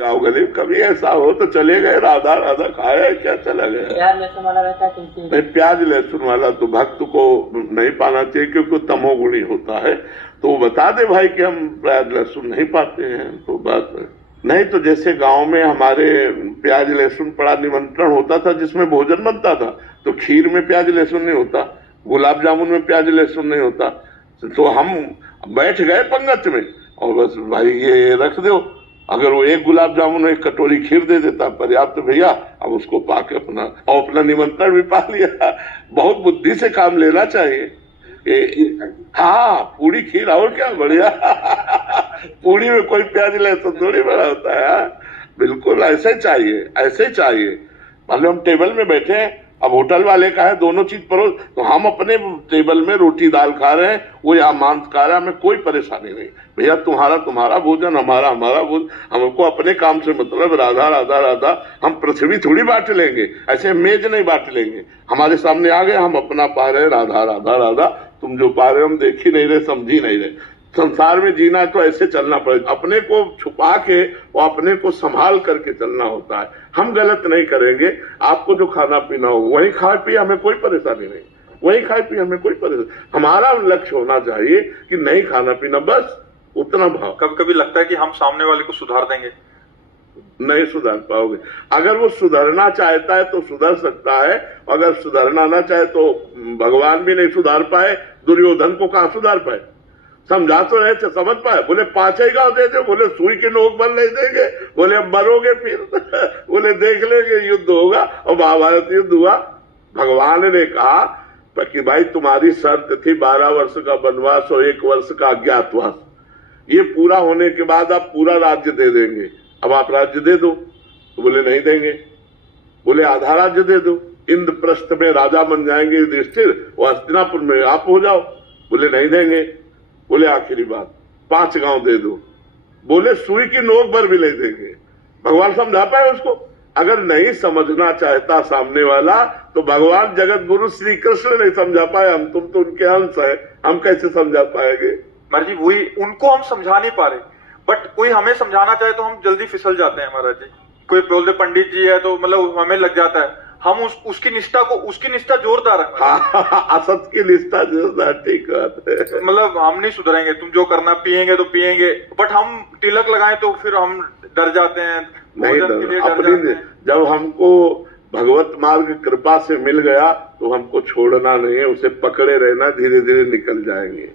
गाँव गली कभी ऐसा हो तो चले गए, राधा राधा खाया क्या, चला गया। प्याज लहसुन वाला रहता है नहीं, प्याज लहसुन वाला तो भक्त को नहीं पाना चाहिए, क्योंकि तमोगुणी होता है। तो वो बता दे भाई कि हम प्याज लहसुन नहीं पाते हैं, तो बात नहीं। तो जैसे गांव में हमारे प्याज लहसुन पड़ा निमंत्रण होता था जिसमें भोजन बनता था, तो खीर में प्याज लहसुन नहीं होता, गुलाब जामुन में प्याज लहसुन नहीं होता। तो हम बैठ गए पंगत में और बस भाई ये रख दो, अगर वो एक गुलाब जामुन एक कटोरी खीर दे देता पर्याप्त तो भैया, अब उसको पाके अपना निमंत्रण भी पा लिया। बहुत बुद्धि से काम लेना चाहिए। हाँ, पूरी खीर और क्या बढ़िया। पूरी में कोई प्याज लहसुन थोड़ी बड़ा होता है। बिल्कुल ऐसे चाहिए, ऐसे चाहिए। मान लो हम टेबल में बैठे हैं, अब होटल वाले का है दोनों चीज परोस, तो हम अपने टेबल में रोटी दाल खा रहे हैं, वो यहाँ मांस खा रहा है, हमें कोई परेशानी नहीं। भैया तुम्हारा भोजन, हमारा भोजन, हमको अपने काम से मतलब, राधा राधा राधा। हम पृथ्वी थोड़ी बांट लेंगे, ऐसे मेज नहीं बांट लेंगे। हमारे सामने आ गए, हम अपना पा रहे राधा राधा राधा, तुम जो पा रहे हम देख ही नहीं रहे, समझ ही नहीं रहे। संसार में जीना है तो ऐसे चलना पड़ेगा, अपने को छुपा के और अपने को संभाल करके चलना होता है। हम गलत नहीं करेंगे, आपको जो खाना पीना हो वही खाए पिए, हमें कोई परेशानी नहीं, वही खाए पिए, हमें कोई परेशानी। हमारा लक्ष्य होना चाहिए कि नहीं खाना पीना, बस उतना भाव। कभी कभी लगता है कि हम सामने वाले को सुधार देंगे, नहीं सुधार पाओगे। अगर वो सुधरना चाहता है तो सुधर सकता है, अगर सुधरना ना चाहे तो भगवान भी नहीं सुधार पाए, दुर्योधन को कहां सुधार पाए। समझा तो रहे थे, समझ पाए। बोले 5 ही गांव दे दे, बोले सुई की नोक बल नहीं देंगे, बोले अब मरोगे फिर। बोले देख लेंगे, युद्ध होगा। और महाभारत युद्ध हुआ। भगवान ने कहा कि भाई तुम्हारी शर्त थी 12 वर्ष का वनवास और 1 वर्ष का अज्ञातवास, ये पूरा होने के बाद आप पूरा राज्य दे देंगे, अब आप राज्य दे दो। तो बोले नहीं देंगे। बोले आधा राज्य दे दो, इंद्रप्रस्थ में राजा बन जाएंगे युधिष्ठिर, और हस्तिनापुर में आप हो जाओ। बोले नहीं देंगे। बोले आखिरी बात 5 गांव दे दो। बोले सुई की नोक भर भी नहीं देंगे। भगवान समझा पाए उसको। अगर नहीं समझना चाहता सामने वाला तो भगवान जगत गुरु श्री कृष्ण नहीं समझा पाए, हम तुम तो उनके अंश है, हम कैसे समझा पाएंगे। महाराज जी वही उनको हम समझा नहीं पा रहे, बट कोई हमें समझाना चाहे तो हम जल्दी फिसल जाते हैं महाराज जी। कोई बोलते पंडित जी है तो मतलब हमें लग जाता है, हम उसकी निष्ठा जोरदार है। हाँ, असत की निष्ठा जोरदार, ठीक बात है। मतलब हम नहीं सुधरेंगे, तुम जो करना पिएंगे तो पिएंगे, बट हम तिलक लगाएं तो फिर हम डर जाते हैं। नहीं अपनी जब हमको भगवत मार्ग कृपा से मिल गया तो हमको छोड़ना नहीं है, उसे पकड़े रहना, धीरे धीरे निकल जाएंगे।